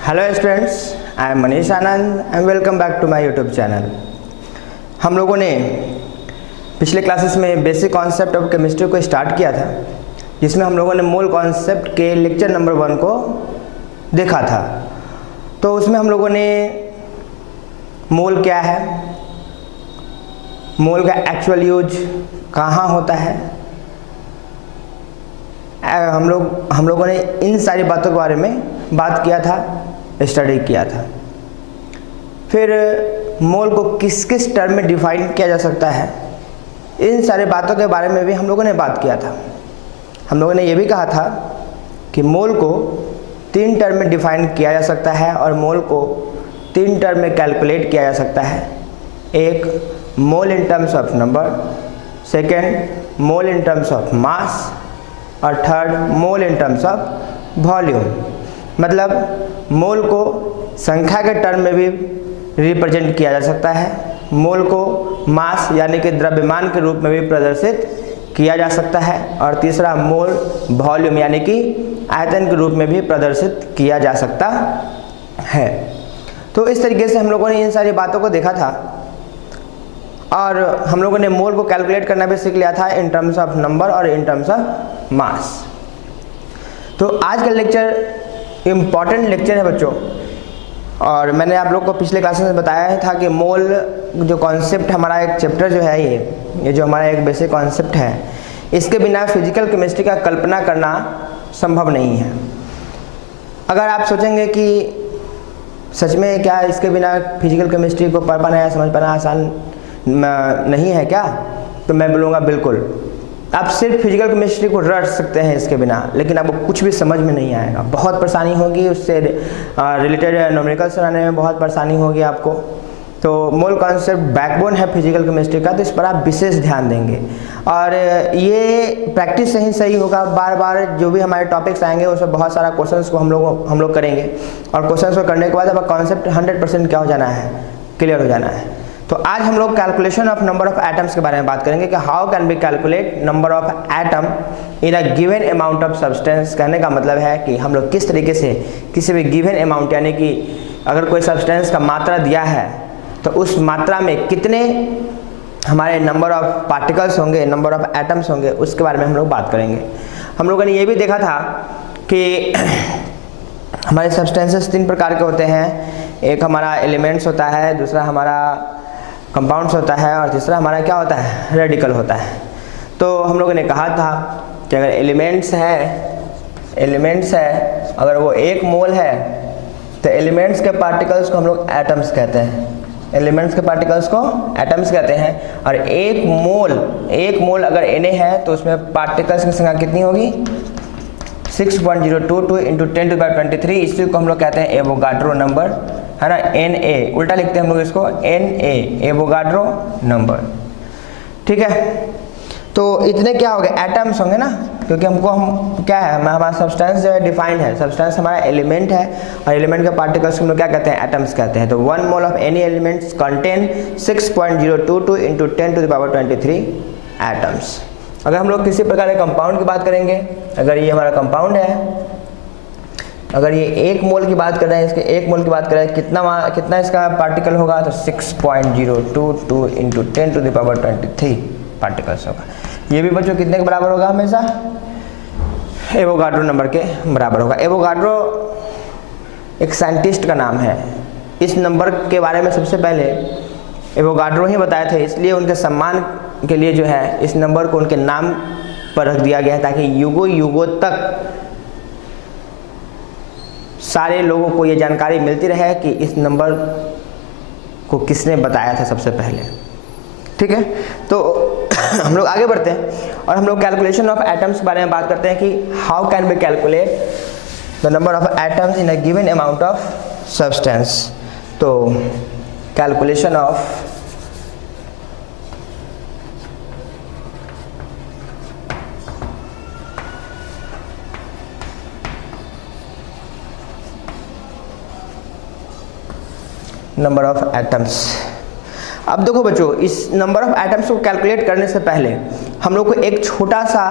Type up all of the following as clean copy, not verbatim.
Hello students, I am Manish Anand and welcome back to my YouTube channel. हम लोगों ने पिछले क्लासेस में बेसिक कॉन्सेप्ट ऑफ केमिस्ट्री को स्टार्ट किया था, जिसमें हम लोगों ने मोल कॉन्सेप्ट के लेक्चर नंबर 1 को देखा था। तो उसमें हम लोगों ने मोल क्या है, मोल का एक्चुअल यूज कहाँ होता है, हम लोगों ने इन सारी बातों के बारे में बात किया था, स्टडी किया था। फिर मोल को किस किस टर्म में डिफाइन किया जा सकता है, इन सारी बातों के बारे में भी हम लोगों ने बात किया था। हम लोगों ने ये भी कहा था कि मोल को 3 टर्म में डिफाइन किया जा सकता है और मोल को 3 टर्म में कैलकुलेट किया जा सकता है। एक, mole in terms of number, second mole in terms of mass, और third mole in terms of volume. मतलब मोल को संख्या के टर्म में भी रिप्रेजेंट किया जा सकता है, मोल को मास यानी कि द्रव्यमान के रूप में भी प्रदर्शित किया जा सकता है, और तीसरा मोल वॉल्यूम यानी कि आयतन के रूप में भी प्रदर्शित किया जा सकता है। तो इस तरीके से हम लोगों ने इन सारी बातों को देखा था और हम लोगों ने मोल को कैलकुलेट करना भी सीख लिया था इन टर्म्स ऑफ नंबर और इन टर्म्स ऑफ मास। तो आज का लेक्चर इम्पॉर्टेंट लेक्चर है बच्चों, और मैंने आप लोग को पिछले क्लासेस में बताया था कि मोल जो कॉन्सेप्ट हमारा एक चैप्टर जो है, ये जो हमारा एक बेसिक कॉन्सेप्ट है, इसके बिना फिजिकल केमिस्ट्री का कल्पना करना संभव नहीं है। अगर आप सोचेंगे कि सच में क्या इसके बिना फिजिकल केमिस्ट्री को पढ़ पाना या समझ पाना आसान नहीं है क्या, तो मैं बोलूँगा बिल्कुल। आप सिर्फ फिजिकल केमिस्ट्री को रट सकते हैं इसके बिना, लेकिन आपको कुछ भी समझ में नहीं आएगा, बहुत परेशानी होगी, उससे रिलेटेड न्यूमेरिकल्स बनाने में बहुत परेशानी होगी आपको। तो मोल कॉन्सेप्ट बैकबोन है फिजिकल केमिस्ट्री का, तो इस पर आप विशेष ध्यान देंगे और ये प्रैक्टिस से ही सही होगा। बार बार जो भी हमारे टॉपिक्स आएंगे उसमें बहुत सारा क्वेश्चंस को हम लोग करेंगे, और क्वेश्चंस को करने के बाद अब कॉन्सेप्ट 100% क्या हो जाना है, क्लियर हो जाना है। तो आज हम लोग calculation of number of atoms के बारे में बात करेंगे कि how can be calculate number of atom in a given amount of substance. कहने का मतलब है कि हम लोग किस तरीके से किसी भी गिवन अमाउंट यानी कि अगर कोई सब्सटेंस का मात्रा दिया है तो उस मात्रा में कितने हमारे नंबर ऑफ पार्टिकल्स होंगे, नंबर ऑफ एटम्स होंगे, उसके बारे में हम लोग बात करेंगे। हम लोगों ने ये भी देखा था कि हमारे सब्सटेंसेस 3 प्रकार के होते हैं। एक हमारा एलिमेंट्स होता है, दूसरा हमारा कंपाउंड्स होता है, और तीसरा हमारा क्या होता है, रेडिकल होता है। तो हम लोगों ने कहा था कि अगर एलिमेंट्स है अगर वो 1 मोल है तो एलिमेंट्स के पार्टिकल्स को हम लोग एटम्स कहते हैं, एलिमेंट्स के पार्टिकल्स को एटम्स कहते हैं। और 1 मोल अगर Na है तो उसमें पार्टिकल्स की संख्या कितनी होगी, 6.022 इंटू 10⁻23। इसी को हम लोग कहते हैं एवोगाड्रो नंबर, है ना, Na। उल्टा लिखते हैं हम लोग इसको Na, एवोगाड्रो नंबर। ठीक है, तो इतने क्या हो गए, एटम्स होंगे ना, क्योंकि हम क्या है, हमारा सब्सटेंस जो है डिफाइंड है। सब्सटेंस हमारा एलिमेंट है और एलिमेंट के पार्टिकल्स हम लोग क्या कहते हैं, एटम्स कहते हैं। तो 1 mole of any elements contain 6.022 into 10⁻23 atoms. अगर हम लोग किसी प्रकार के कंपाउंड की बात करेंगे, अगर ये हमारा कंपाउंड है, अगर ये 1 मोल की बात कर रहे हैं, इसके 1 मोल की बात कर रहे हैं, कितना इसका पार्टिकल होगा, तो 6.022 इंटू 10⁻23 पार्टिकल्स होगा। ये भी बच्चों कितने के बराबर होगा, हमेशा एवोगाड्रो नंबर के बराबर होगा। एवोगाड्रो एक साइंटिस्ट का नाम है। इस नंबर के बारे में सबसे पहले एवोगाड्रो ही बताए थे, इसलिए उनके सम्मान के लिए जो है इस नंबर को उनके नाम पर रख दिया गया है, ताकि युगों तक सारे लोगों को ये जानकारी मिलती रहे कि इस नंबर को किसने बताया था सबसे पहले। ठीक है, तो हम लोग आगे बढ़ते हैं और हम लोग कैलकुलेशन ऑफ एटम्स के बारे में बात करते हैं कि how can be calculate the number of atoms in a given amount of substance. तो calculation of number of atoms. अब देखो बच्चों, इस नंबर ऑफ एटम्स को कैलकुलेट करने से पहले हम लोग को एक छोटा सा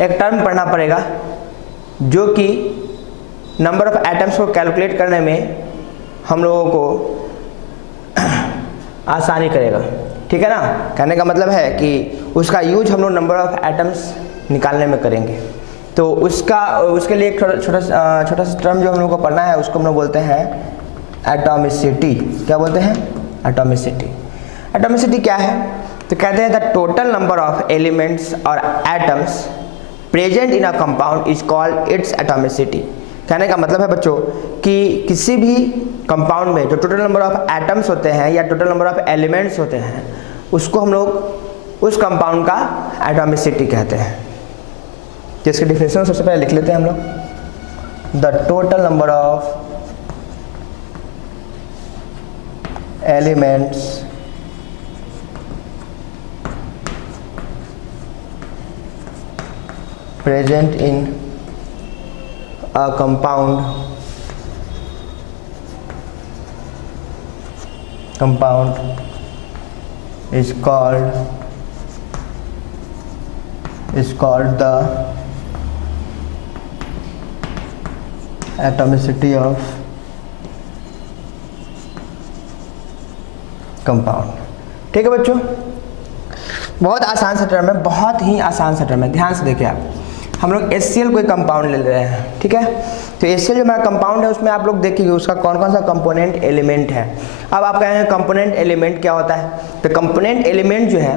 एक टर्म पढ़ना पड़ेगा, जो कि नंबर ऑफ एटम्स को कैलकुलेट करने में हम लोगों को आसानी करेगा, ठीक है ना। कहने का मतलब है कि उसका यूज हम लोग नंबर ऑफ एटम्स निकालने में करेंगे। तो उसके लिए एक छोटा सा टर्म जो हम लोग को पढ़ना है उसको हम लोग बोलते हैं एटॉमिसिटी। क्या बोलते हैं? एटॉमिसिटी। एटॉमिसिटी क्या है? तो कहते हैं the total number of elements और atoms present in a compound is called its atomicity. कहने का मतलब है बच्चों कि किसी भी कंपाउंड में जो टोटल नंबर ऑफ एटम्स होते हैं या टोटल नंबर ऑफ एलिमेंट्स होते हैं उसको हम लोग उस कंपाउंड का एटॉमिसिटी कहते हैं। तो इसके डिफिनेशन सबसे पहले लिख लेते हैं हम लोग। The total number of elements present in a compound is called the atomicity of compound। ठीक है बच्चों, बहुत आसान सा टर्म है, बहुत ही आसान सा टर्म है। ध्यान से देखिए आप, हम लोग HCl कोई कंपाउंड ले रहे हैं, ठीक है। तो HCl जो हमारा कंपाउंड है उसमें आप लोग देखिए उसका कौन कौन सा कंपोनेंट एलिमेंट है। अब आप कहेंगे कंपोनेंट एलिमेंट क्या होता है? तो कंपोनेंट एलिमेंट जो है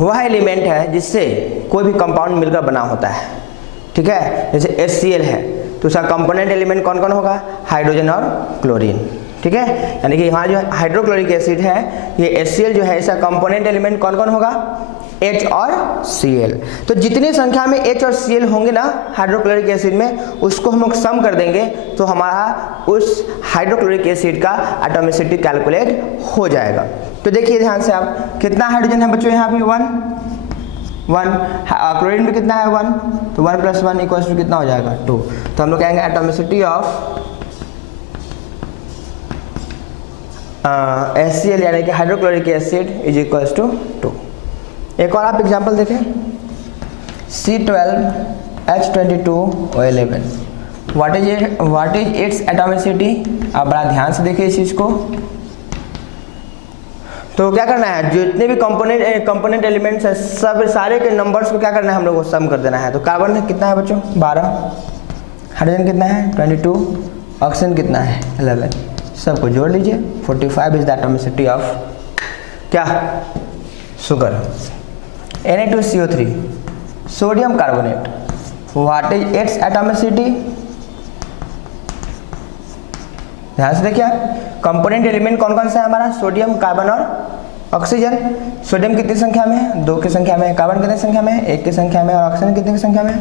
वह एलिमेंट है जिससे कोई भी कंपाउंड मिलकर बना होता है, ठीक है। जैसे HCl है तो उसका कंपोनेंट एलिमेंट कौन कौन होगा? हाइड्रोजन और क्लोरीन, ठीक है। यानी कि यहाँ जो हाइड्रोक्लोरिक एसिड है ये HCl जो है इसका कंपोनेंट एलिमेंट कौन कौन होगा? H और Cl। तो जितनी संख्या में H और Cl होंगे ना हाइड्रोक्लोरिक एसिड में उसको हम लोग सम कर देंगे तो हमारा उस हाइड्रोक्लोरिक एसिड का एटॉमिसिटी कैलकुलेट हो जाएगा। तो देखिए ध्यान से आप, कितना हाइड्रोजन है बच्चों? यहाँ पे 1। क्लोरीन में कितना है? 1। तो 1 + 1 = कितना हो जाएगा? 2। तो हम लोग कहेंगे एटॉमिसिटी ऑफ HCl यानी कि hydrochloric acid is equals to 2। एक और आप एग्जांपल देखें, C12H22O11 what is it's atomicity. आप बड़ा ध्यान से देखिए इस चीज को। तो क्या करना है, जितने भी कंपोनेंट एलिमेंट्स है सब सारे के नंबर्स को क्या करना है हम लोग को सम कर देना है। तो कार्बन कितना है बच्चों? 12। हाइड्रोजन कितना है? 22। ऑक्सीजन कितना है? 11। सबको जोड़ लीजिए। 45 इज द एटॉमिसिटी ऑफ क्या? Sugar. Na2CO3 sodium carbonate what is it's atomicity. ध्यान से देखिए आप, कंपोनेंट एलिमेंट कौन कौन सा है हमारा? सोडियम, कार्बन और ऑक्सीजन। सोडियम कितनी संख्या में है? 2 की संख्या में। कार्बन कितनी संख्या में है? 1 की संख्या में। और ऑक्सीजन कितनी की संख्या में?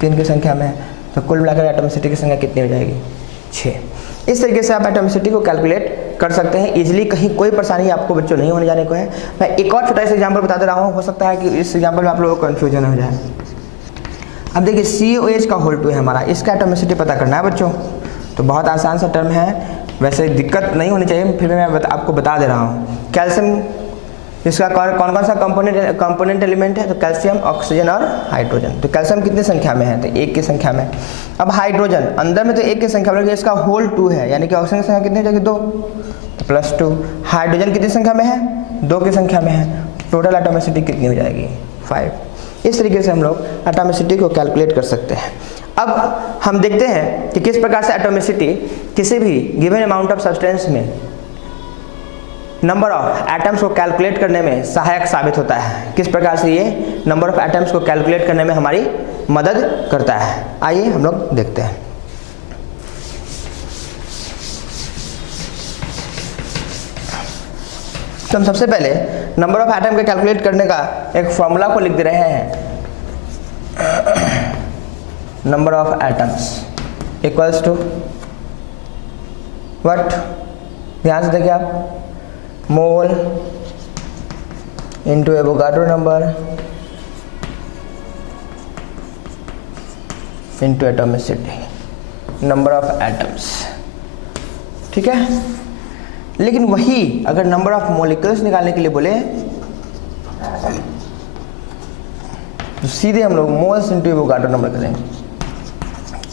3 की संख्या में। तो कुल मिलाकर एटॉमिसिटी की संख्या कितनी हो जाएगी? 6। इस तरीके से आप एटॉमिसिटी को कैलकुलेट कर सकते हैं इजीली। कहीं कोई परेशानी आपको बच्चों नहीं होने जाने को है। मैं एक और छोटा सा एग्जांपल बता दे रहा हूँ, हो सकता है कि इस एग्जांपल में आप लोगों को कन्फ्यूजन हो जाए। अब देखिए COH का होल 2 है हमारा, इसका एटॉमिसिटी पता करना है बच्चों। तो बहुत आसान सा टर्म है, वैसे दिक्कत नहीं होनी चाहिए, फिर भी मैं आपको बता दे रहा हूँ। कैल्शियम, इसका कौन कौन सा कंपोनेंट एलिमेंट है? तो कैल्शियम, ऑक्सीजन और हाइड्रोजन। तो कैल्शियम कितनी संख्या में है? तो 1 की संख्या में। अब हाइड्रोजन अंदर में तो 1 की संख्या में, इसका होल 2 है यानी कि ऑक्सीजन की संख्या कितनी हो जाएगी? 2 + 2। हाइड्रोजन कितनी संख्या में है? 2 की संख्या में है। टोटल एटॉमिसिटी कितनी हो जाएगी? 5। इस तरीके से हम लोग एटॉमिसिटी को कैलकुलेट कर सकते हैं। अब हम देखते हैं कि किस प्रकार से एटॉमिसिटी किसी भी गिवन अमाउंट ऑफ सब्सटेंस में नंबर ऑफ एटम्स को कैलकुलेट करने में सहायक साबित होता है। किस प्रकार से ये नंबर ऑफ एटम्स को कैलकुलेट करने में हमारी मदद करता है, आइए हम लोग देखते हैं। तो हम सबसे पहले नंबर ऑफ एटम को कैलकुलेट करने का एक फॉर्मूला को लिख दे रहे हैं। Number of atoms equals to what? ध्यान से देखिए आप, mole into Avogadro number into atomicity, number of atoms, ठीक है। लेकिन वही अगर नंबर ऑफ मॉलिक्यूल्स निकालने के लिए बोले तो सीधे हम लोग मोल्स इंटू एवोगाड्रो नंबर करेंगे।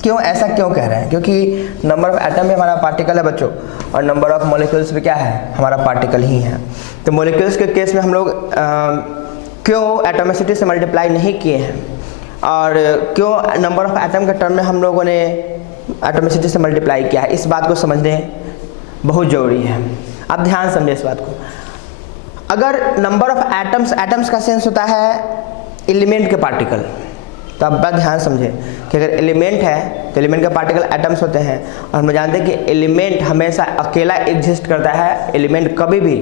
क्यों ऐसा क्यों कह रहे हैं? क्योंकि नंबर ऑफ एटम भी हमारा पार्टिकल है बच्चों, और नंबर ऑफ मॉलिक्यूल्स भी क्या है? हमारा पार्टिकल ही है। तो मॉलिक्यूल्स के केस में हम लोग क्यों एटॉमिसिटी से मल्टीप्लाई नहीं किए हैं, और क्यों नंबर ऑफ एटम के टर्म में हम लोगों ने एटॉमिसिटी से मल्टीप्लाई किया है, इस बात को समझने बहुत ज़रूरी है। आप ध्यान समझिए इस बात को। अगर नंबर ऑफ एटम्स का सेंस होता है एलिमेंट के पार्टिकल, तो आप बात ध्यान समझें कि अगर एलिमेंट है तो एलिमेंट के पार्टिकल एटम्स होते हैं, और हम जानते हैं कि एलिमेंट हमेशा अकेला एग्जिस्ट करता है। एलिमेंट कभी भी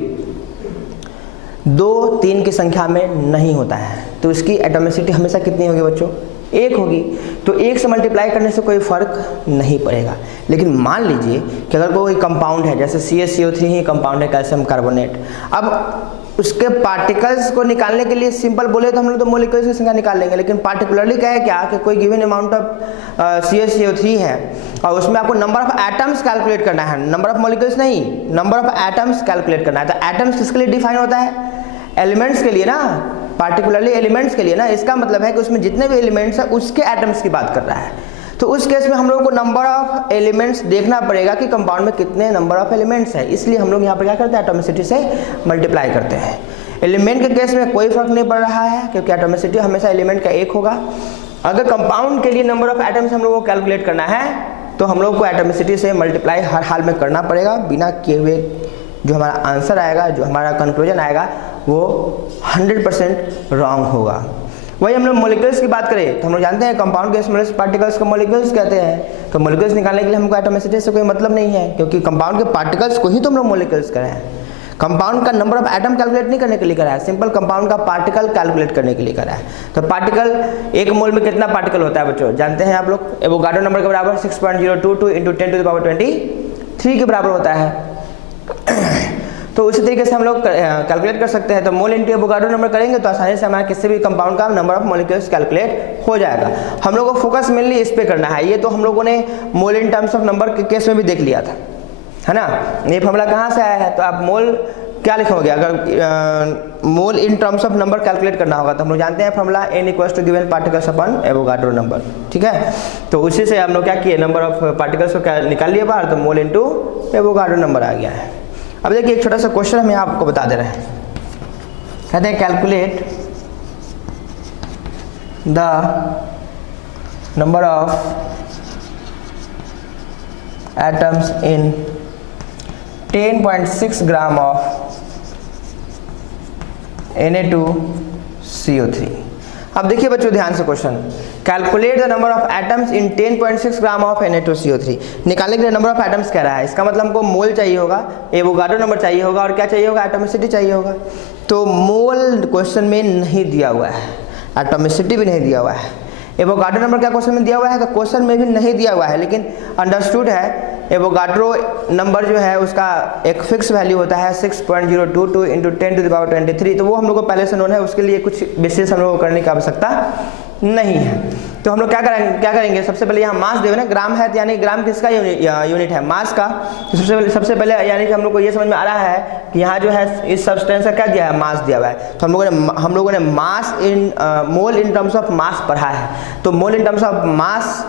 2, 3 की संख्या में नहीं होता है, तो इसकी एटॉमिसिटी हमेशा कितनी होगी बच्चों? 1 होगी। तो 1 से मल्टीप्लाई करने से कोई फर्क नहीं पड़ेगा। लेकिन मान लीजिए कि अगर कोई कंपाउंड है, जैसे CaCO3 ही कंपाउंड है, कैल्शियम कार्बोनेट, अब उसके पार्टिकल्स को निकालने के लिए सिंपल बोले तो हम लोग तो मॉलिक्यूल्स की संख्या निकाल लेंगे, लेकिन पार्टिकुलरली क्या है क्या कि कोई गिवन अमाउंट ऑफ CaCO3 है और उसमें आपको नंबर ऑफ एटम्स कैलकुलेट करना है, नंबर ऑफ मॉलिक्यूल्स नहीं, नंबर ऑफ एटम्स कैलकुलेट करना है। तो एटम्स किसके लिए डिफाइन होता है? एलिमेंट्स के लिए ना, पार्टिकुलरली एलिमेंट्स के लिए ना। इसका मतलब है कि उसमें जितने भी एलिमेंट्स हैं उसके एटम्स की बात कर रहा है। तो उस केस में हम लोगों को नंबर ऑफ एलिमेंट्स देखना पड़ेगा कि कंपाउंड में कितने नंबर ऑफ एलिमेंट्स है, इसलिए हम लोग यहाँ पर क्या करते हैं? एटॉमिसिटी से मल्टीप्लाई करते हैं। एलिमेंट के केस में कोई फर्क नहीं पड़ रहा है, क्योंकि एटॉमिसिटी हमेशा एलिमेंट का 1 होगा। अगर कंपाउंड के लिए नंबर ऑफ एटम्स हम लोग को कैलकुलेट करना है तो हम लोग को एटॉमिसिटी से मल्टीप्लाई हर हाल में करना पड़ेगा, बिना किए हुए जो हमारा आंसर आएगा, जो हमारा कंक्लूजन आएगा, वो 100% रॉन्ग होगा। वही हम लोग मॉलिक्यूल्स की बात करें तो हम लोग जानते हैं कंपाउंड के स्मॉलेस्ट पार्टिकल्स को मॉलिक्यूल्स कहते हैं। तो मॉलिक्यूल्स निकालने के लिए हमको एटॉमिसिटी से कोई मतलब नहीं है, क्योंकि कंपाउंड के पार्टिकल्स को ही तो हम लोग मॉलिक्यूल्स करें हैं। कंपाउंड का नंबर ऑफ एटम कैलकुलेट नहीं करने के लिए करा है, सिंपल कंपाउंड का पार्टिकल कैलकुलेट करने के लिए करा है। तो पार्टिकल, 1 मोल में कितना पार्टिकल होता है बच्चों? जानते हैं आप लोग, एवोगाड्रो नंबर के बराबर 6.022 × 10⁻23 के बराबर होता है। तो उसी तरीके से हम लोग कैलकुलेट कर सकते हैं। तो मोल इंटू एवोगाड्रो नंबर करेंगे तो आसानी से हमारा किसी भी कंपाउंड का नंबर ऑफ मॉलिक्यूल्स कैलकुलेट हो जाएगा। हम लोगों को फोकस मेनली इस पे करना है। ये तो हम लोगों ने मोल इन टर्म्स ऑफ नंबर के केस में भी देख लिया था, है ना। ये फॉर्मूला कहाँ से आया है? तो आप मोल क्या लिखोगे? अगर mole in terms of number calculate करना होगा तो हम लोग जानते हैं formula n = given particles upon Avogadro number, ठीक है। तो उसी से हम लोग क्या किए, नंबर ऑफ पार्टिकल्स को निकाल लिए बाहर, तो मोल इंटू एवोगाड्रो नंबर आ गया है। अब देखिए एक छोटा सा क्वेश्चन हम यहाँ आपको बता दे रहे हैं। कहते हैं calculate the number of atoms in 10.6 gram of Na2CO3। अब देखिए बच्चों ध्यान से question, calculate the number of atoms in 10.6 gram of Na2CO3। निकालने के लिए नंबर ऑफ एटम्स कह रहा है, इसका मतलब हमको मोल चाहिए होगा, एवोगाड्रो नंबर चाहिए होगा, और क्या चाहिए होगा? एटॉमिसिटी चाहिए होगा। तो मोल क्वेश्चन में नहीं दिया हुआ है, एटॉमिसिटी भी नहीं दिया हुआ है। एवोगाड्रो नंबर क्या क्वेश्चन में दिया हुआ है? तो क्वेश्चन में भी नहीं दिया हुआ है, लेकिन अंडरस्टूड है एवोगाड्रो नंबर जो है उसका एक फिक्स वैल्यू होता है 6.022 × 10⁻23। तो वो हम लोग को पहले से नोन है, उसके लिए कुछ विशेष हम लोग को करने की आवश्यकता नहीं है। तो हम लोग क्या करेंगे? सबसे पहले यहाँ मास देवे ना, ग्राम है, यानी ग्राम किसका यूनिट है? मास का। तो सबसे पहले यानी कि हम लोग को ये समझ में आ रहा है कि यहाँ जो है इस सब्सटेंस का क्या दिया है? मास दिया हुआ है। तो हम लोगों ने मास इन मोल इन टर्म्स ऑफ मास पढ़ा है। तो मोल इन टर्म्स ऑफ मास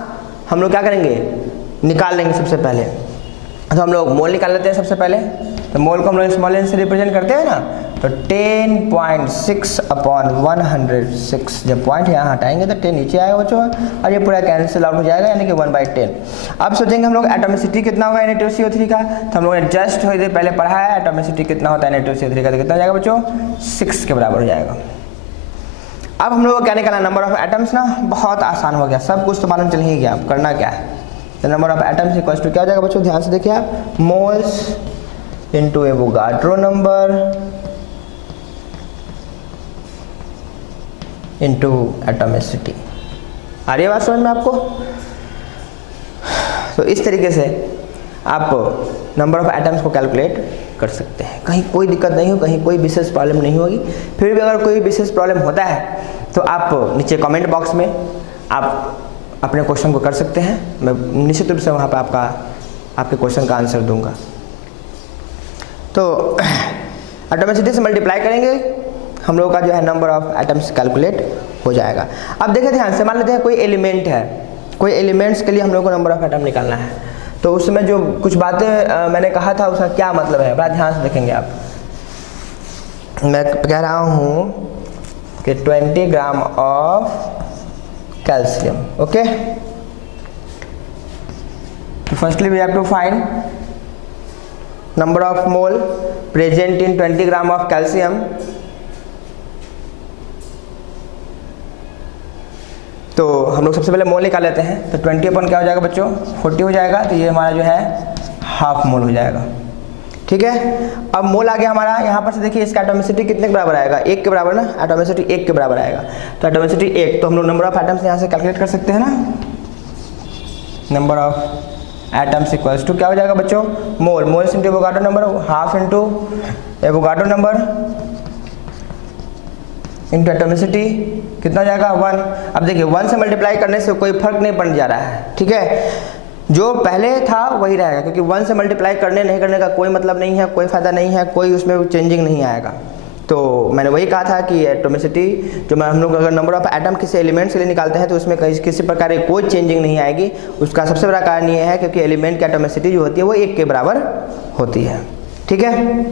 हम लोग क्या करेंगे? निकाल लेंगे सबसे पहले। तो हम लोग मोल निकाल लेते हैं सबसे पहले। तो मोल को हम लोग स्मॉल एन से रिप्रेजेंट करते हैं ना, तो 10.6 अपॉन 106। जब पॉइंट यहाँ हटाएंगे तो 10 नीचे आएगा बच्चों, और ये पूरा कैंसिल आउट हो जाएगा, यानी कि 1/10। अब सोचेंगे हम लोग एटॉमिसिटी कितना होगा Na2CO3 का। तो हम लोग ने जस्ट थोड़ी देर पहले पढ़ा है एटॉमिसिटी कितना होता है Na2CO3 का। तो कितना हो जाएगा बच्चों? 6 के बराबर हो जाएगा। अब हम लोग को क्या निकालना? नंबर ऑफ एटम्स ना, बहुत आसान हो गया, सब कुछ तो मालूम चल ही गया। अब करना क्या है? तो number of atoms equals to क्या हो जाएगा बच्चों? ध्यान से देखिए आप, moles into Avogadro number into atomicity. आ रही है बात समझ में आपको? तो इस तरीके से आप नंबर ऑफ एटम्स को कैलकुलेट कर सकते हैं, कहीं कोई दिक्कत नहीं हो, कहीं कोई विशेष प्रॉब्लम नहीं होगी। फिर भी अगर कोई विशेष प्रॉब्लम होता है तो आप नीचे कमेंट बॉक्स में आप अपने क्वेश्चन को कर सकते हैं, मैं निश्चित रूप से वहाँ पर आपके क्वेश्चन का आंसर दूंगा। तो एटॉमिसिटी से मल्टीप्लाई करेंगे, हम लोगों का जो है नंबर ऑफ एटम्स कैलकुलेट हो जाएगा। अब देखिए ध्यान से, मान लेते हैं कोई एलिमेंट है, कोई एलिमेंट्स के लिए हम लोग को नंबर ऑफ एटम निकालना है, तो उसमें जो कुछ बातें मैंने कहा था उसका क्या मतलब है, बड़ा ध्यान से देखेंगे आप। मैं कह रहा हूँ कि 20 ग्राम ऑफ कैल्शियम, ओके। तो firstly we have to find number of mole present in 20 gram of calcium. तो हम लोग सबसे पहले मोल निकाल लेते हैं। तो 20 अपन क्या हो जाएगा बच्चों, 40 हो जाएगा। तो ये हमारा जो है हाफ मोल हो जाएगा, ठीक है। अब मोल आ गया हमारा। यहाँ पर से देखिए इसका एटॉमिसिटी कितने के बराबर आएगा, 1 के बराबर ना, एटॉमिसिटी 1 के बराबर आएगा। तो एटॉमिसिटी 1, तो हम लोग नंबर ऑफ एटम्स यहाँ से कैलकुलेट कर सकते हैं ना। Number of atoms equals to क्या हो जाएगा बच्चों, mole, moles into Avogadro number, half into Avogadro number into atomicity, कितना हो जाएगा 1। अब देखिए 1 से मल्टीप्लाई करने से कोई फर्क नहीं पड़ जा रहा है, ठीक है। जो पहले था वही रहेगा, क्योंकि 1 से मल्टीप्लाई करने नहीं करने का कोई मतलब नहीं है, कोई फायदा नहीं है, कोई उसमें चेंजिंग नहीं आएगा। तो मैंने वही कहा था कि एटॉमिसिटी जो हम लोग अगर नंबर ऑफ एटम किसी एलिमेंट के लिए निकालते हैं तो उसमें किसी प्रकार की कोई चेंजिंग नहीं आएगी। उसका सबसे बड़ा कारण ये है क्योंकि एलिमेंट की एटॉमिसिटी जो होती है वो 1 के बराबर होती है, ठीक है।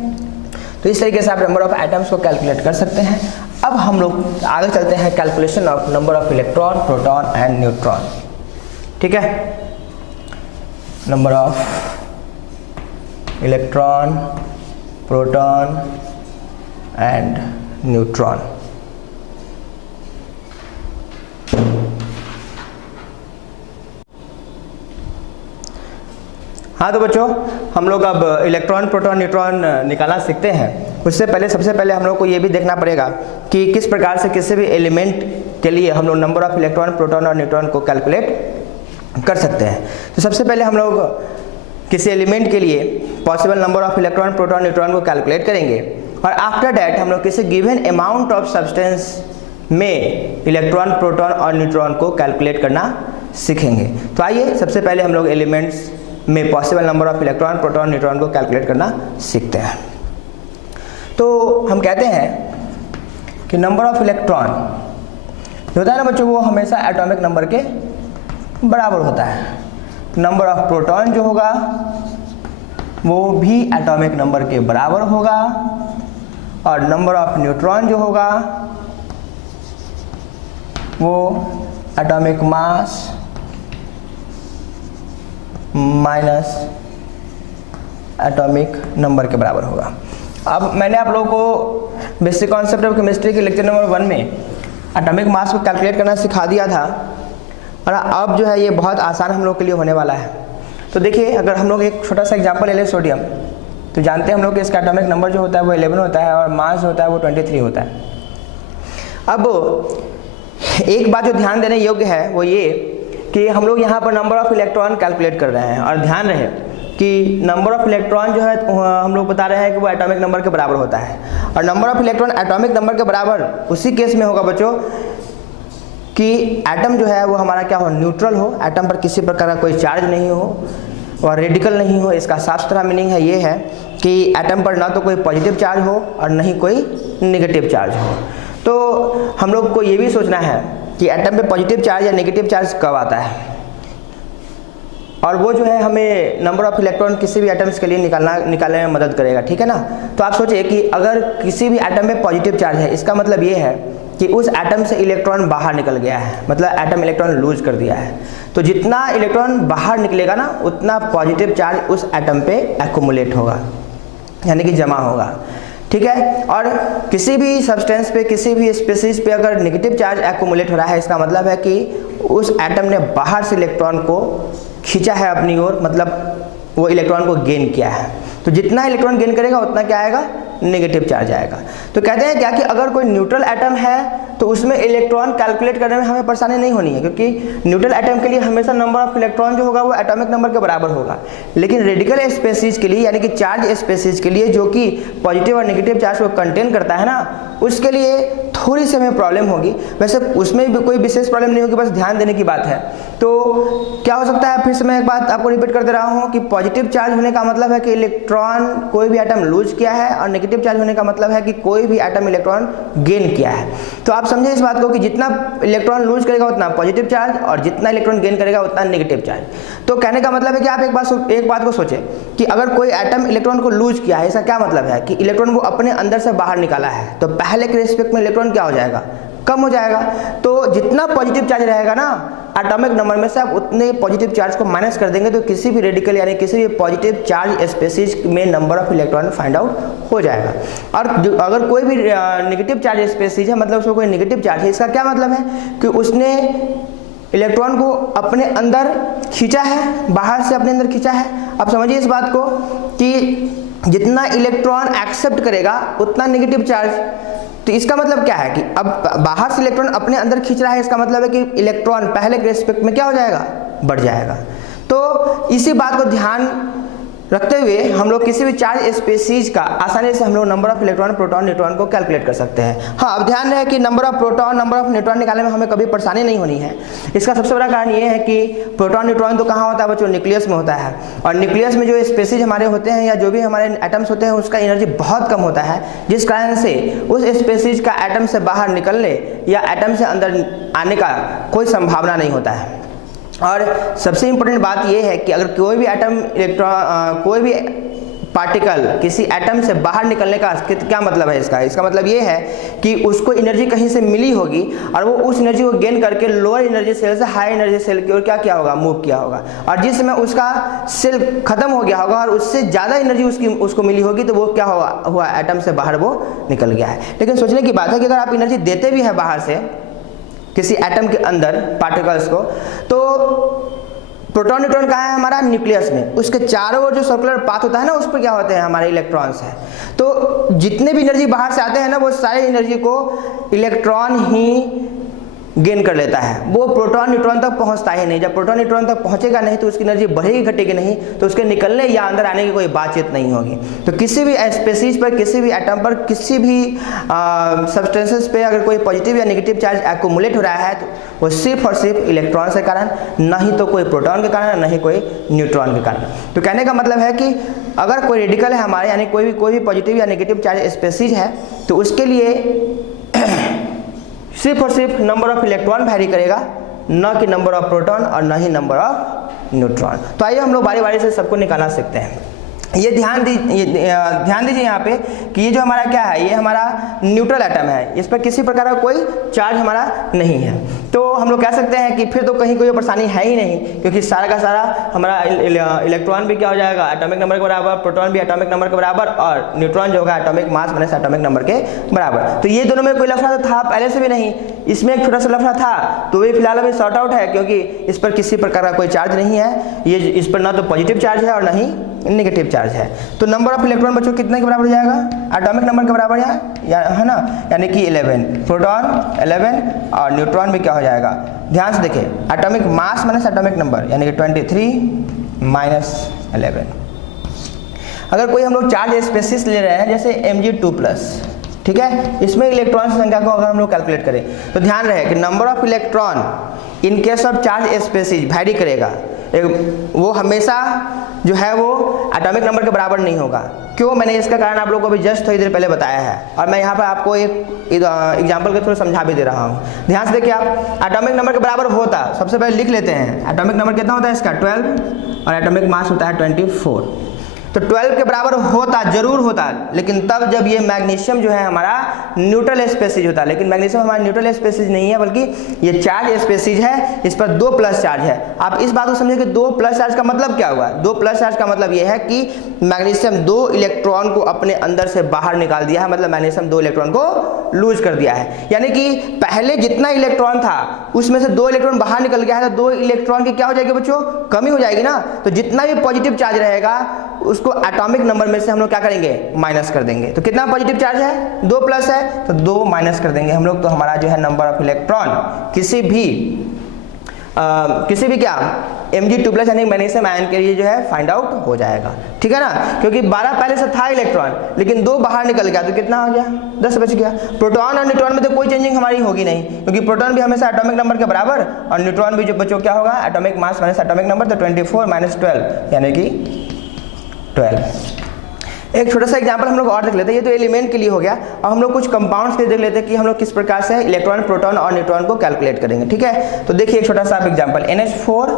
तो इस तरीके से आप नंबर ऑफ एटम्स को कैलकुलेट कर सकते हैं। अब हम लोग आगे चलते हैं calculation of number of electron, proton and neutron, ठीक है। Number of electron, proton and neutron. हाँ तो बच्चों हम लोग अब इलेक्ट्रॉन, प्रोटॉन, न्यूट्रॉन निकालना सीखते हैं। उससे पहले सबसे पहले हम लोग को ये भी देखना पड़ेगा कि किस प्रकार से किसी भी एलिमेंट के लिए हम लोग नंबर ऑफ इलेक्ट्रॉन, प्रोटॉन और न्यूट्रॉन को कैलकुलेट कर सकते हैं। तो सबसे पहले हम लोग किसी एलिमेंट के लिए possible number of electron, proton, neutron को कैलकुलेट करेंगे और आफ्टर दैट हम लोग किसी गिवन अमाउंट ऑफ सब्सटेंस में इलेक्ट्रॉन, प्रोटॉन और न्यूट्रॉन को कैलकुलेट करना सीखेंगे। तो आइए सबसे पहले हम लोग एलिमेंट्स में possible number of electron, proton, neutron को कैलकुलेट करना सीखते हैं। तो हम कहते हैं कि नंबर ऑफ इलेक्ट्रॉन जो होता है ना बच्चों वो हमेशा एटॉमिक नंबर के बराबर होता है। नंबर ऑफ प्रोटॉन जो होगा वो भी एटॉमिक नंबर के बराबर होगा और नंबर ऑफ न्यूट्रॉन जो होगा वो atomic mass minus atomic number के बराबर होगा। अब मैंने आप लोगों को बेसिक कॉन्सेप्ट ऑफ केमिस्ट्री के लेक्चर नंबर 1 में एटॉमिक मास को कैलकुलेट करना सिखा दिया था और अब जो है ये बहुत आसान हम लोग के लिए होने वाला है। तो देखिए अगर हम लोग एक छोटा सा एग्जांपल ले लें सोडियम, तो जानते हैं हम लोग कि इसका एटॉमिक नंबर जो होता है वो 11 होता है और मास जो होता है वो 23 होता है। अब एक बात जो ध्यान देने योग्य है वो ये कि हम लोग यहाँ पर नंबर ऑफ इलेक्ट्रॉन कैलकुलेट कर रहे हैं और ध्यान रहे कि नंबर ऑफ इलेक्ट्रॉन जो है हम लोग बता रहे हैं कि वो एटॉमिक नंबर के बराबर होता है और number of electron atomic number के बराबर उसी केस में होगा बच्चों कि एटम जो है वो हमारा क्या हो, न्यूट्रल हो, एटम पर किसी प्रकार का कोई चार्ज नहीं हो और रेडिकल नहीं हो। इसका साफ सुथरा मीनिंग है ये है कि एटम पर ना तो कोई पॉजिटिव चार्ज हो और ना ही कोई नेगेटिव चार्ज हो। तो हम लोग को ये भी सोचना है कि एटम पे पॉजिटिव चार्ज या नेगेटिव चार्ज कब आता है और वो जो है हमें नंबर ऑफ इलेक्ट्रॉन किसी भी एटम्स के लिए निकालने में मदद करेगा, ठीक है ना। तो आप सोचिए कि अगर किसी भी एटम में पॉजिटिव चार्ज है इसका मतलब ये है कि उस एटम से इलेक्ट्रॉन बाहर निकल गया है, मतलब एटम इलेक्ट्रॉन लूज कर दिया है। तो जितना इलेक्ट्रॉन बाहर निकलेगा ना उतना पॉजिटिव चार्ज उस एटम पे एक्युमुलेट होगा, यानी कि जमा होगा, ठीक है। और किसी भी सब्सटेंस पे, किसी भी स्पीशीज पे अगर नेगेटिव चार्ज एक्युमुलेट हो रहा है इसका मतलब है कि उस एटम ने बाहर से इलेक्ट्रॉन को खींचा है अपनी ओर, मतलब वो इलेक्ट्रॉन को गेन किया है। तो जितना इलेक्ट्रॉन गेन करेगा उतना क्या आएगा, नेगेटिव चार्ज आएगा। तो कहते हैं क्या कि अगर कोई न्यूट्रल एटम है तो उसमें इलेक्ट्रॉन कैलकुलेट करने में हमें परेशानी नहीं होनी है, क्योंकि न्यूट्रल एटम के लिए हमेशा नंबर ऑफ इलेक्ट्रॉन जो होगा वो एटॉमिक नंबर के बराबर होगा। लेकिन रेडिकल स्पेसीज के लिए, यानी कि चार्ज स्पेसीज के लिए जो कि पॉजिटिव और नेगेटिव चार्ज को कंटेन करता है ना, उसके लिए थोड़ी सी हमें प्रॉब्लम होगी। वैसे उसमें भी कोई विशेष प्रॉब्लम नहीं होगी, बस ध्यान देने की बात है तो क्या हो सकता है, फिर से मैं एक बात आपको रिपीट कर दे रहा हूँ कि पॉजिटिव चार्ज होने का मतलब है कि इलेक्ट्रॉन कोई भी एटम लूज किया है, और नेगेटिव चार्ज होने का मतलब है कि कोई भी एटम इलेक्ट्रॉन गेन किया है। तो आप समझे इस बात को कि जितना इलेक्ट्रॉन लूज करेगा उतना पॉजिटिव चार्ज, और जितना इलेक्ट्रॉन गेन करेगा उतना नेगेटिव चार्ज। तो कहने का मतलब है कि आप एक बात को सोचें कि अगर कोई एटम इलेक्ट्रॉन को लूज किया है, इसका क्या मतलब है कि इलेक्ट्रॉन को अपने अंदर से बाहर निकाला है, तो पहले के रिस्पेक्ट में इलेक्ट्रॉन क्या हो जाएगा, कम हो जाएगा। तो जितना पॉजिटिव चार्ज रहेगा ना एटॉमिक नंबर में से, आप उतने पॉजिटिव चार्ज को माइनस कर देंगे, तो किसी भी रेडिकल यानी किसी भी पॉजिटिव चार्ज स्पेसीज में number of electron find out हो जाएगा। और अगर कोई भी नेगेटिव चार्ज स्पेसीज है, मतलब उसको कोई नेगेटिव चार्ज है, इसका क्या मतलब है कि उसने इलेक्ट्रॉन को अपने अंदर खींचा है, बाहर से अपने अंदर खींचा है। आप समझिए इस बात को कि जितना इलेक्ट्रॉन एक्सेप्ट करेगा उतना नेगेटिव चार्ज। तो इसका मतलब क्या है कि अब बाहर से इलेक्ट्रॉन अपने अंदर खींच रहा है, इसका मतलब है कि इलेक्ट्रॉन पहले के रिस्पेक्ट में क्या हो जाएगा, बढ़ जाएगा। तो इसी बात को ध्यान रखते हुए हम लोग किसी भी चार्ज स्पेसीज का आसानी से हम लोग number of electron, proton, neutron को कैलकुलेट कर सकते हैं। हाँ, अब ध्यान रहे कि number of proton, number of neutron निकालने में हमें कभी परेशानी नहीं होनी है। इसका सबसे बड़ा कारण ये है कि प्रोटॉन न्यूट्रॉन तो कहाँ होता है बच्चों, न्यूक्लियस में होता है, और न्यूक्लियस में जो स्पेसीज हमारे होते हैं या जो भी हमारे एटम्स होते हैं उसका एनर्जी बहुत कम होता है, जिस कारण से उस स्पेसीज का एटम से बाहर निकलने या एटम से अंदर आने का कोई संभावना नहीं होता है। और सबसे इम्पोर्टेंट बात यह है कि अगर कोई भी एटम इलेक्ट्रॉन, कोई भी पार्टिकल किसी एटम से बाहर निकलने का क्या मतलब है, इसका मतलब ये है कि उसको एनर्जी कहीं से मिली होगी और वो उस एनर्जी को गेन करके लोअर एनर्जी सेल से हाई एनर्जी सेल की ओर क्या होगा, मूव किया होगा। और जिस समय उसका सेल खत्म हो गया होगा और उससे ज़्यादा एनर्जी उसको मिली होगी, तो वो क्या हुआ एटम से बाहर वो निकल गया है। लेकिन सोचने की बात है कि अगर आप एनर्जी देते भी हैं बाहर से किसी एटम के अंदर पार्टिकल्स को, तो प्रोटॉन न्यूट्रॉन कहाँ है हमारा, न्यूक्लियस में, उसके चारों ओर जो सर्कुलर पाथ होता है ना, उस पर क्या होते हैं हमारे इलेक्ट्रॉन्स हैं। तो जितने भी एनर्जी बाहर से आते हैं ना, वो सारी एनर्जी को इलेक्ट्रॉन ही गेन कर लेता है, वो प्रोटॉन न्यूट्रॉन तक पहुंचता ही नहीं। जब प्रोटॉन न्यूट्रॉन तक पहुंचेगा नहीं तो उसकी एनर्जी बढ़ेगी घटेगी नहीं, तो उसके निकलने या अंदर आने की कोई बातचीत नहीं होगी। तो किसी भी स्पेसीज पर, किसी भी एटम पर, किसी भी सब्सटेंसेस पे अगर कोई पॉजिटिव या नेगेटिव चार्ज एक्यूमुलेट हो रहा है, तो वो सिर्फ और सिर्फ इलेक्ट्रॉन के कारण, ना ही तो कोई प्रोटॉन के कारण, ना ही कोई न्यूट्रॉन के कारण। तो कहने का मतलब है कि अगर कोई रेडिकल है हमारे, यानी कोई भी पॉजिटिव या नेगेटिव चार्ज स्पेसीज है, तो उसके लिए सिर्फ और सिर्फ नंबर ऑफ इलेक्ट्रॉन वैरी करेगा, न कि नंबर ऑफ प्रोटॉन और न ही नंबर ऑफ न्यूट्रॉन। तो आइए हम लोग बारी बारी से सबको निकालना सीखते हैं। ये ध्यान दीजिए यहाँ पे कि ये जो हमारा क्या है, ये हमारा न्यूट्रल एटम है, इस पर किसी प्रकार का कोई चार्ज हमारा नहीं है। तो हम लोग कह सकते हैं कि फिर तो कहीं कोई परेशानी है ही नहीं, क्योंकि सारा का सारा हमारा इलेक्ट्रॉन भी क्या हो जाएगा, एटॉमिक नंबर के बराबर, प्रोटॉन भी एटॉमिक नंबर के बराबर, और न्यूट्रॉन जो होगा atomic mass minus atomic number के बराबर। तो ये दोनों में कोई लफड़ा तो था पहले से भी नहीं, इसमें एक छोटा सा लफड़ा था, तो ये फिलहाल अभी सॉर्ट आउट है, क्योंकि इस पर किसी प्रकार का कोई चार्ज नहीं है। ये इस पर ना तो पॉजिटिव चार्ज है और ना ही नेगेटिव चार्ज है। तो नंबर ऑफ इलेक्ट्रॉन बच्चों कितने के बराबर हो जाएगा, एटॉमिक नंबर के बराबर है ना, यानी कि 11, प्रोटॉन 11 और न्यूट्रॉन भी क्या हो जाएगा, ध्यान से देखिए, atomic mass minus atomic number यानी कि 23 माइनस 11। अगर कोई हम लोग चार्ज स्पेसीज ले रहे हैं जैसे Mg2+, ठीक है, इसमें इलेक्ट्रॉन की संख्या को अगर हम लोग कैलकुलेट करें, तो ध्यान रहे कि number of electron in case of charge species vary करेगा, वो हमेशा जो है वो एटॉमिक नंबर के बराबर नहीं होगा। क्यों, मैंने इसका कारण आप लोगों को अभी जस्ट थोड़ी देर पहले बताया है, और मैं यहाँ पर आपको एक एग्जांपल के थ्रू समझा भी दे रहा हूँ। ध्यान से देखिए, आप एटॉमिक नंबर के बराबर होता, सबसे पहले लिख लेते हैं, एटॉमिक नंबर कितना होता है इसका 12, और एटॉमिक मास होता है 24। तो 12 के बराबर होता, जरूर होता, लेकिन तब जब ये मैग्नीशियम जो है हमारा न्यूट्रल स्पेसीज होता, लेकिन मैग्नीशियम हमारा न्यूट्रल स्पेसीज नहीं है, बल्कि ये चार्ज स्पेसीज है, इस पर 2 प्लस चार्ज है। आप इस बात को समझिए कि 2 प्लस चार्ज का मतलब क्या हुआ, 2 प्लस चार्ज का मतलब ये है कि मैग्नीशियम 2 इलेक्ट्रॉन को अपने अंदर से बाहर निकाल दिया है, मतलब मैग्नीशियम 2 इलेक्ट्रॉन को लूज कर दिया है। यानी कि पहले जितना इलेक्ट्रॉन था उसमें से 2 इलेक्ट्रॉन बाहर निकल गया है, तो 2 इलेक्ट्रॉन की क्या हो जाएगी बच्चों, कमी हो जाएगी ना। तो जितना भी पॉजिटिव चार्ज रहेगा उसको एटॉमिक नंबर में से हम लोग क्या करेंगे, माइनस कर देंगे। तो कितना पॉजिटिव चार्ज है, 2 प्लस है, तो 2 माइनस कर देंगे हम लोग, तो हमारा जो है नंबर ऑफ इलेक्ट्रॉन किसी भी क्या Mg2+ यानी मैग्नीशियम आयन के लिए जो है फाइंड आउट हो जाएगा, ठीक है ना, क्योंकि 12 पहले से था इलेक्ट्रॉन, लेकिन 2 बाहर निकल गया तो कितना हो गया, 10 बच गया। प्रोटॉन और न्यूट्रॉन में तो कोई चेंजिंग हमारी होगी नहीं, क्योंकि प्रोटॉन भी हमेशा एटॉमिक नंबर के बराबर और न्यूट्रॉन भी जो बच्चों क्या होगा, atomic mass minus atomic number, तो 24 - 12 यानी कि 12। एक छोटा सा एग्जांपल हम लोग और देख लेते हैं, ये तो एलिमेंट के लिए हो गया। अब हम लोग कुछ कंपाउंड्स के देख लेते हैं कि हम लोग किस प्रकार से इलेक्ट्रॉन, प्रोटॉन और न्यूट्रॉन को कैलकुलेट करेंगे, ठीक है। तो देखिए एक छोटा सा एग्जांपल, NH4+,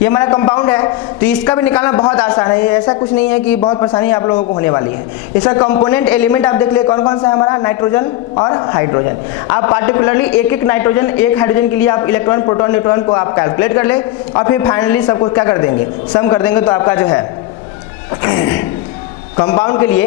ये हमारा कंपाउंड है, तो इसका भी निकालना बहुत आसान है, ये ऐसा कुछ नहीं है कि बहुत परेशानी आप लोगों को होने वाली है। इसका कंपोनेंट एलिमेंट आप देख लिए कौन कौन सा है हमारा, नाइट्रोजन और हाइड्रोजन। आप पार्टिकुलरली एक एक नाइट्रोजन, एक हाइड्रोजन के लिए आप इलेक्ट्रॉन, प्रोटॉन, न्यूट्रॉन को आप कैलकुलेट कर ले और फिर फाइनली सबको क्या कर देंगे, सम कर देंगे, तो आपका जो है कंपाउंड के लिए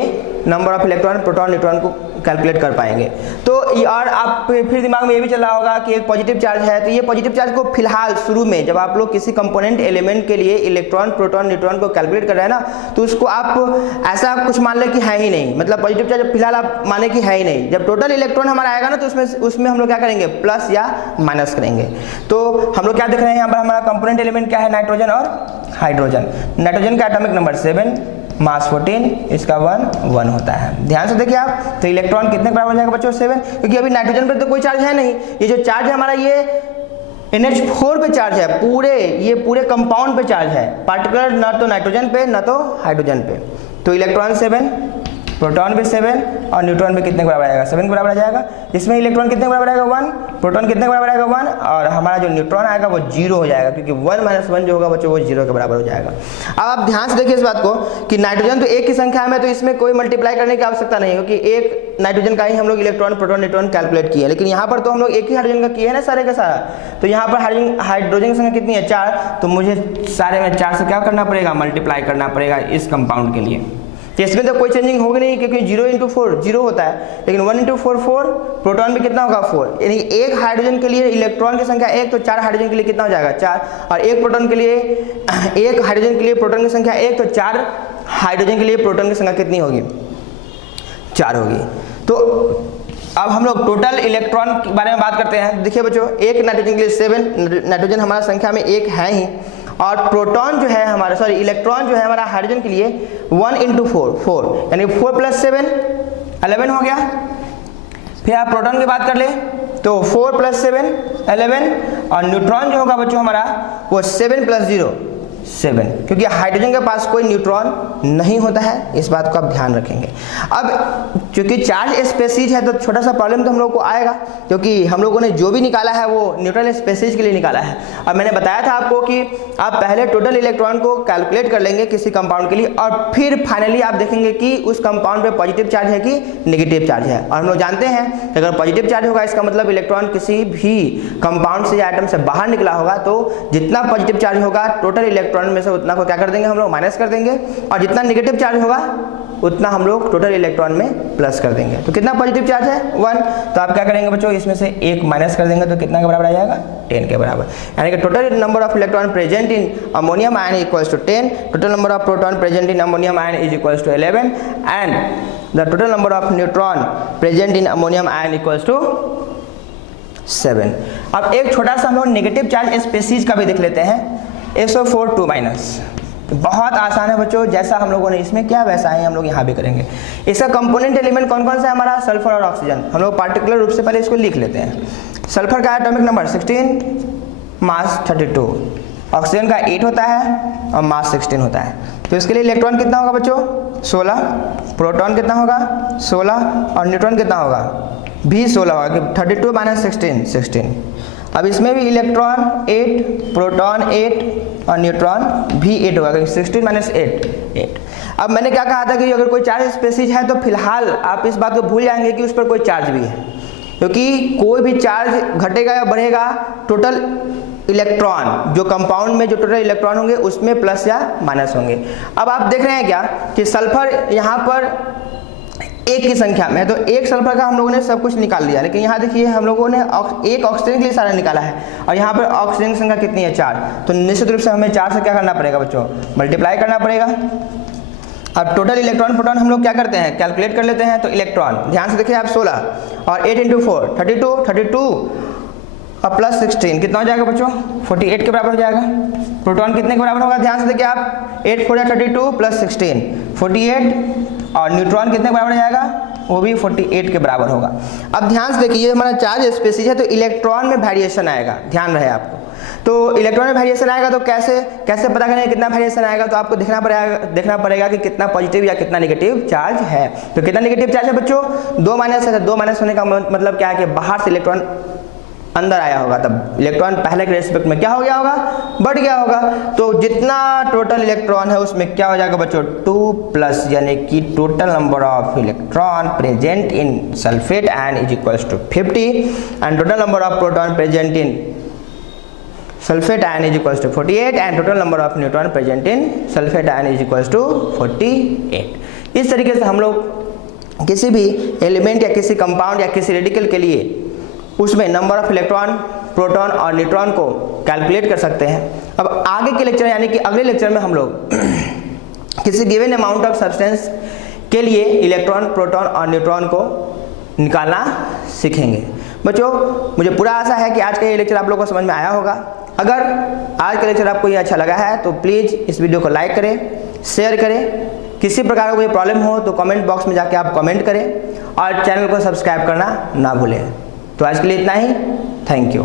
number of electron, proton, neutron को कैलकुलेट कर पाएंगे। तो और आप फिर दिमाग में ये भी चल रहा होगा कि एक पॉजिटिव चार्ज है, तो ये पॉजिटिव चार्ज को फिलहाल शुरू में जब आप लोग किसी कंपोनेंट एलिमेंट के लिए इलेक्ट्रॉन, प्रोटॉन, न्यूट्रॉन को कैलकुलेट कर रहे हैं ना, तो उसको आप ऐसा कुछ मान लें कि है ही नहीं, मतलब पॉजिटिव चार्ज फिलहाल आप माने कि है ही नहीं। जब टोटल इलेक्ट्रॉन हमारा आएगा ना, तो उसमें हम लोग क्या करेंगे, प्लस या माइनस करेंगे। तो हम लोग क्या देख रहे हैं यहाँ पर, हमारा कंपोनेंट एलिमेंट क्या है, नाइट्रोजन और हाइड्रोजन। नाइट्रोजन का एटॉमिक नंबर 7, मास 14, इसका 1 होता है। ध्यान से देखिए आप, तो इलेक्ट्रॉन कितने बराबर हो जाएगा बच्चों, 7, क्योंकि अभी नाइट्रोजन पर तो कोई चार्ज है नहीं। ये जो चार्ज है हमारा, ये NH4 पे चार्ज है, ये पूरे कंपाउंड पे चार्ज है, पार्टिकुलर ना तो नाइट्रोजन पे ना तो हाइड्रोजन पे। तो इलेक्ट्रॉन 7, प्रोटॉन भी 7 और न्यूट्रॉन भी कितने के बराबर आएगा, 7 के बराबर आ जाएगा। इसमें इलेक्ट्रॉन कितने के बराबर आएगा, 1, प्रोटॉन कितने के बराबर आएगा, 1, और हमारा जो न्यूट्रॉन आएगा वो 0 हो जाएगा, क्योंकि 1 - 1 जो होगा बच्चों वो 0 के बराबर हो जाएगा। अब आप ध्यान से देखिए इस बात को कि नाइट्रोजन तो एक की संख्या में, तो इसमें कोई मल्टीप्लाई करने की आवश्यकता नहीं, क्योंकि एक नाइट्रोजन का ही हम लोग इलेक्ट्रॉन, प्रोटॉन, न्यूट्रॉन कैलकुलेट किए, लेकिन यहाँ पर तो हम लोग एक ही हाइड्रोजन का किए है ना सारे का सारा। तो यहाँ पर हाइड्रोजन की संख्या कितनी है, 4, तो मुझे सारे में 4 से क्या करना पड़ेगा, मल्टीप्लाई करना पड़ेगा इस कंपाउंड के लिए। तो इसमें तो कोई चेंजिंग होगी नहीं, क्योंकि 0 × 4 0 होता है, लेकिन 1 × 4 4, प्रोटॉन भी कितना होगा 4, यानी एक हाइड्रोजन के लिए इलेक्ट्रॉन की संख्या 1, तो 4 हाइड्रोजन के लिए कितना हो जाएगा 4, और एक प्रोटॉन के लिए, एक हाइड्रोजन के लिए प्रोटॉन की संख्या 1, तो 4 हाइड्रोजन के लिए प्रोटॉन की संख्या कितनी होगी, 4 होगी। तो अब हम लोग टोटल इलेक्ट्रॉन के बारे में बात करते हैं। देखिए बच्चों, एक नाइट्रोजन के लिए 7, नाइट्रोजन हमारा संख्या में 1 है ही, और प्रोटॉन जो है हमारा, इलेक्ट्रॉन जो है हमारा हाइड्रोजन के लिए 1 × 4 4, यानी 4 + 7 11 हो गया। फिर आप प्रोटॉन की बात कर ले तो 4 + 7 11, और न्यूट्रॉन जो होगा बच्चों हमारा वो 7 + 0 7, क्योंकि हाइड्रोजन के पास कोई न्यूट्रॉन नहीं होता है, इस बात को आप ध्यान रखेंगे। अब क्योंकि चार्ज स्पेसीज है तो छोटा सा प्रॉब्लम तो हम लोग को आएगा, क्योंकि हम लोगों ने जो भी निकाला है वो न्यूट्रल स्पेसीज के लिए निकाला है। अब मैंने बताया था आपको कि आप पहले टोटल इलेक्ट्रॉन को कैलकुलेट कर लेंगे किसी कंपाउंड के लिए, और फिर फाइनली आप देखेंगे कि उस कंपाउंड पे पॉजिटिव चार्ज है कि नेगेटिव चार्ज है। और हम लोग जानते हैं कि अगर पॉजिटिव चार्ज होगा इसका मतलब इलेक्ट्रॉन किसी भी कंपाउंड से या एटम से बाहर निकला होगा, तो जितना पॉजिटिव चार्ज होगा टोटल इलेक्ट्रॉन में से उतना को क्या कर देंगे हम लोग, माइनस कर देंगे, और जितना नेगेटिव चार्ज होगा उतना हम लोग टोटल इलेक्ट्रॉन में प्लस कर देंगे। तो कितना पॉजिटिव चार्ज है 1, तो आप क्या करेंगे बच्चों, इसमें से 1 माइनस कर देंगे, तो कितना के बराबर आ जाएगा 10 के बराबर, यानी कि total number of electron present in ammonium ion equals to 10, total number of proton present in ammonium ion is equals to 11, and the total number of neutron present in ammonium ion equals to 7। अब एक छोटा सा हम लोग negative charge species का भी देख लेते हैं, SO4 2-, बहुत आसान है बच्चों, जैसा हम लोगों ने इसमें किया वैसा ही हम लोग यहाँ भी करेंगे। इसका कंपोनेंट एलिमेंट कौन कौन सा है हमारा, सल्फर और ऑक्सीजन। हम लोग पार्टिकुलर रूप से पहले इसको लिख लेते हैं। सल्फर का एटॉमिक नंबर 16, मास 32, ऑक्सीजन का 8 होता है और मास 16 होता है। तो इसके लिए इलेक्ट्रॉन कितना होगा बच्चों 16, प्रोटॉन कितना होगा 16, और न्यूट्रॉन कितना होगा भी 16 होगा, कि 32 - 16 16। अब इसमें भी इलेक्ट्रॉन 8, प्रोटॉन 8 और न्यूट्रॉन भी 8 होगा, क्योंकि 16 - 8 8। अब मैंने क्या कहा था कि अगर कोई चार्ज स्पेसीज है तो फिलहाल आप इस बात को भूल जाएंगे कि उस पर कोई चार्ज भी है, क्योंकि कोई भी चार्ज घटेगा या बढ़ेगा टोटल इलेक्ट्रॉन, जो कंपाउंड में जो टोटल इलेक्ट्रॉन होंगे उसमें प्लस या माइनस होंगे। अब आप देख रहे हैं क्या कि सल्फर यहाँ पर एक की संख्या में, तो एक सल्फर का हम लोगों ने सब कुछ निकाल लिया, लेकिन यहाँ देखिए हम लोगों ने एक ऑक्सीजन के लिए सारा निकाला है, और यहाँ पर ऑक्सीजन की संख्या कितनी है 4, तो निश्चित रूप से हमें 4 से क्या करना पड़ेगा बच्चों, मल्टीप्लाई करना पड़ेगा। अब टोटल इलेक्ट्रॉन प्रोटॉन हम लोग क्या करते हैं, कैलकुलेट कर लेते हैं। तो इलेक्ट्रॉन ध्यान से देखिए आप 16 और 8 × 4 32, और प्लस 16 कितना हो जाएगा बच्चों? 48 के बराबर हो जाएगा। प्रोटॉन कितने के बराबर होगा? ध्यान से देखिए आप, 8 4 32 प्लस 16 48, और न्यूट्रॉन कितने के बराबर हो जाएगा? वो भी 48 के बराबर होगा। अब ध्यान से देखिए, ये हमारा चार्ज स्पीसीज है तो इलेक्ट्रॉन में वेरिएशन आएगा, ध्यान रहे आपको। तो इलेक्ट्रॉन में वेरिएशन आएगा तो कैसे पता करेंगे कितना वेरिएशन आएगा? तो आपको देखना पड़ेगा कि कितना पॉजिटिव या कितना नेगेटिव चार्ज है। तो कितना नेगेटिव चार्ज है बच्चों? 2 माइनस है। 2 माइनस होने का मतलब क्या है कि बाहर से इलेक्ट्रॉन अंदर आया होगा, तब इलेक्ट्रॉन पहले के रेस्पेक्ट में क्या हो गया होगा? बढ़ गया होगा। तो जितना टोटल इलेक्ट्रॉन है उसमें क्या हो जाएगा बच्चों? 2 प्लस, यानी कि total number of electron present in sulphate ion is equals to 50 and total number of proton present in sulphate ion is equals to 48 and total number of neutron present in sulphate ion is equals to 48। इस तरीके से हम लोग किसी भी element या किसी compound या किसी रेडिकल के लिए उसमें नंबर ऑफ इलेक्ट्रॉन, प्रोटॉन और न्यूट्रॉन को कैलकुलेट कर सकते हैं। अब आगे के लेक्चर यानी कि अगले लेक्चर में हम लोग किसी गिवन अमाउंट ऑफ सब्सटेंस के लिए इलेक्ट्रॉन, प्रोटॉन और न्यूट्रॉन को निकालना सीखेंगे। बच्चों, मुझे पूरा आशा है कि आज का ये लेक्चर आप लोगों को समझ में आया होगा। अगर आज का लेक्चर आपको ये अच्छा लगा है तो प्लीज़ इस वीडियो को लाइक करें, शेयर करें। किसी प्रकार का कोई प्रॉब्लम हो तो कमेंट बॉक्स में जाके आप कमेंट करें और चैनल को सब्सक्राइब करना ना भूलें। तो आज के लिए इतना ही। Thank you.